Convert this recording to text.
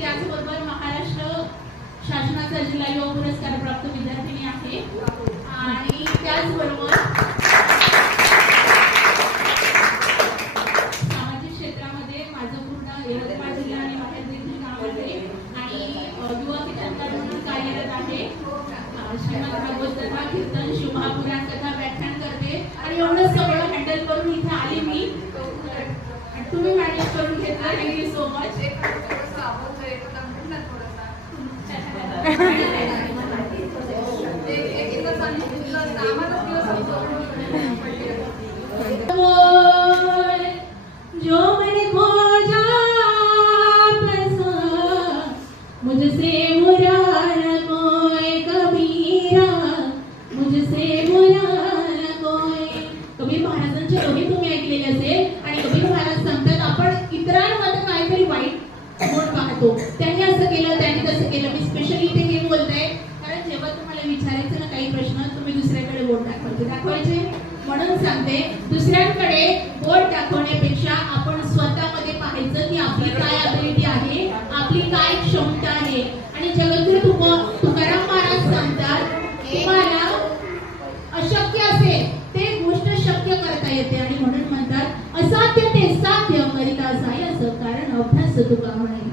म्हणजे त्याचबरोबर महाराष्ट्र शासनाचा जिल्हा युवा पुरस्कार प्राप्त विद्यार्थिनी आहे. आणि त्याचबरोबर सामाजिक क्षेत्रामध्ये माझं पूर्ण यवतमाळ जिल्हा आणि बाहेर देखील काम आहे. आणि युवा कीर्तनकार म्हणून कार्यरत आहे. अ, श्रीमद भागवत कथा कीर्तन शिवमहापुराण कथा व्याख्यान करते. आणि एवढं सगळं हँडल करून इथे आली मी. तुम्ही मॅनेज करून घेतलं. थँक्यू सो मच त्यांनी असं केलं त्यांनी तसं केलं. मी स्पेशल काही प्रश्न तुम्ही दुसऱ्याकडे बोट दाखवायचे दाखवायचे? म्हणून सांगते दुसऱ्यांकडे बोट दाखवण्यापेक्षा आपण स्वतःमध्ये पाहायचं की आपली काय अबिलिटी आहे आपली काय क्षमता आहे. आणि जगद्गुरु तुक तुकाराम महाराज सांगतात तुम्हाला अशक्य असेल ते गोष्ट शक्य करता येते. आणि म्हणून म्हणतात असाध्य ते साध्य करिता जाय असं कारण अभ्यास तुका म्हणायचं